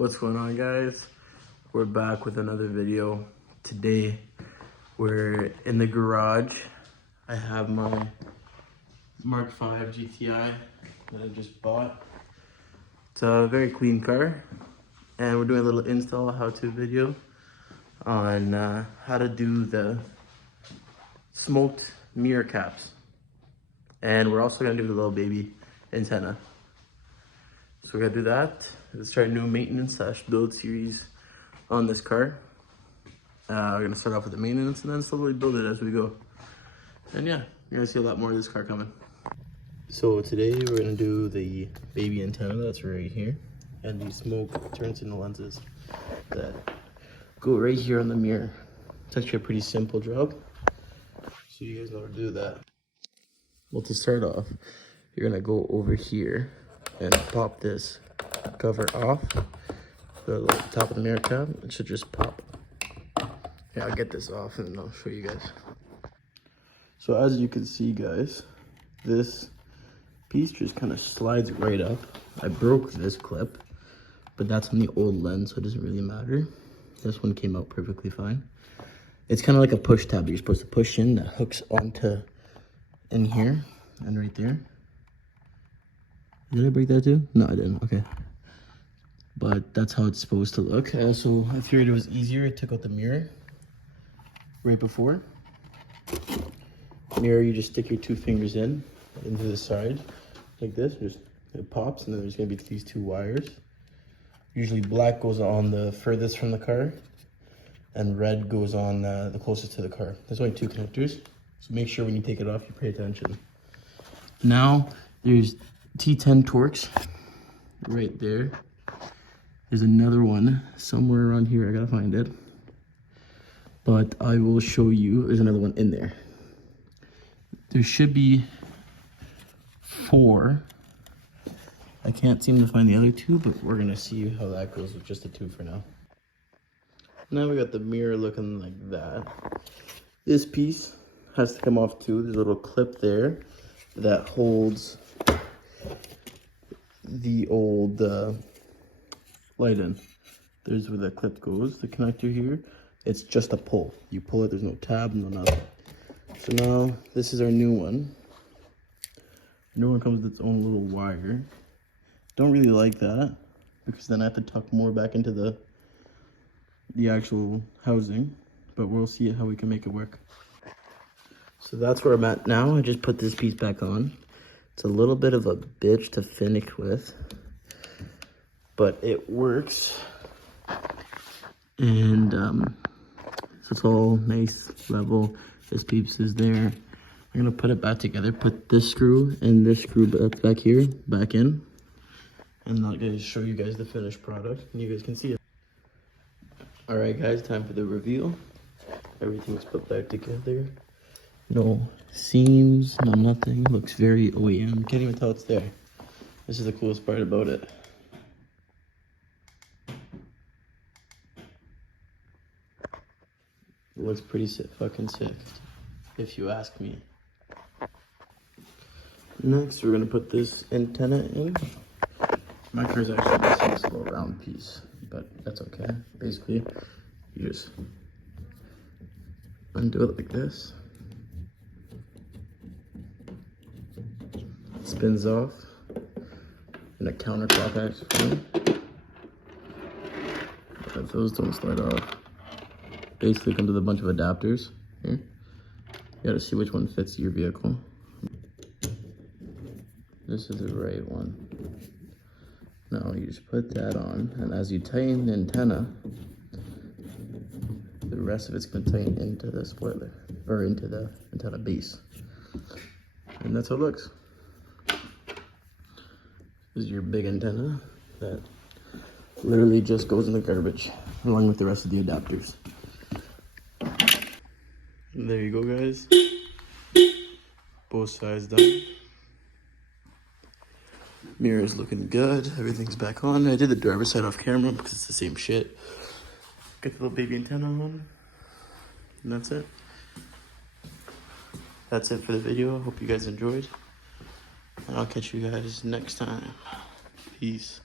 What's going on, guys? We're back with another video. Today we're in the garage. I have my Mk5 GTI that I just bought. It's a very clean car, and we're doing a little install how-to video on how to do the smoked mirror caps, and we're also gonna do the little baby antenna. So we're gonna do that. Let's try a new maintenance / build series on this car. We're gonna start off with the maintenance and then slowly build it as we go. And yeah, you're gonna see a lot more of this car coming. So today we're gonna do the baby antenna that's right here, and the smoke turns into lenses that go right here on the mirror. It's actually a pretty simple job, so you guys know how to do that. Well, to start off, you're gonna go over here and pop this cover off the top of the mirror cap. It should just pop. Yeah, I'll get this off and I'll show you guys. So as you can see, guys, this piece just kind of slides right up. I broke this clip, but that's on the old lens, so it doesn't really matter. This one came out perfectly fine. It's kind of like a push tab that you're supposed to push in that hooks onto in here and right there. Did I break that too? No, I didn't. Okay. But that's how it's supposed to look. So I figured it was easier. I took out the mirror right before. Mirror, you just stick your 2 fingers in into the side like this. Just it pops, and then there's gonna be these 2 wires. Usually black goes on the furthest from the car, and red goes on the closest to the car. There's only 2 connectors, so make sure when you take it off, you pay attention. Now there's T10 Torx right there. There's another one somewhere around here. I gotta find it, but I will show you. There's another one in there. There should be 4. I can't seem to find the other 2, but we're gonna see how that goes with just the 2 for now. Now we got the mirror looking like that. This piece has to come off too. There's a little clip there that holds the old light in. There's where that clip goes. The connector here, it's just a pull. You pull it, there's no tab, no nothing. So now this is our new one. The new one comes with its own little wire. Don't really like that, because then I have to tuck more back into the actual housing, but we'll see how we can make it work. So that's where I'm at now. I just put this piece back on. It's a little bit of a bitch to finish with, but it works. And so it's all nice, level. This piece is there. I'm gonna put it back together, put this screw and this screw back here, back in. And I'll just show you guys the finished product, and you guys can see it. All right, guys, time for the reveal. Everything's put back together. No seams, no nothing. Looks very OEM. Can't even tell it's there. This is the coolest part about it. It looks pretty sick, fucking sick, if you ask me. Next, we're gonna put this antenna in. My car's actually missing this little round piece, but that's okay. Basically, you just undo it like this. It spins off in a counterclockwise fashion. But those don't slide off. Basically comes with a bunch of adapters here. You gotta see which one fits your vehicle. This is the right one. Now you just put that on, and as you tighten the antenna, the rest of it's gonna tighten into the spoiler, or into the antenna base. And that's how it looks. This is your big antenna that literally just goes in the garbage, along with the rest of the adapters. And there you go, guys. Both sides done. Mirror is looking good. Everything's back on. I did the driver's side off camera because it's the same shit. Get the little baby antenna on. And that's it. That's it for the video. Hope you guys enjoyed. And I'll catch you guys next time. Peace.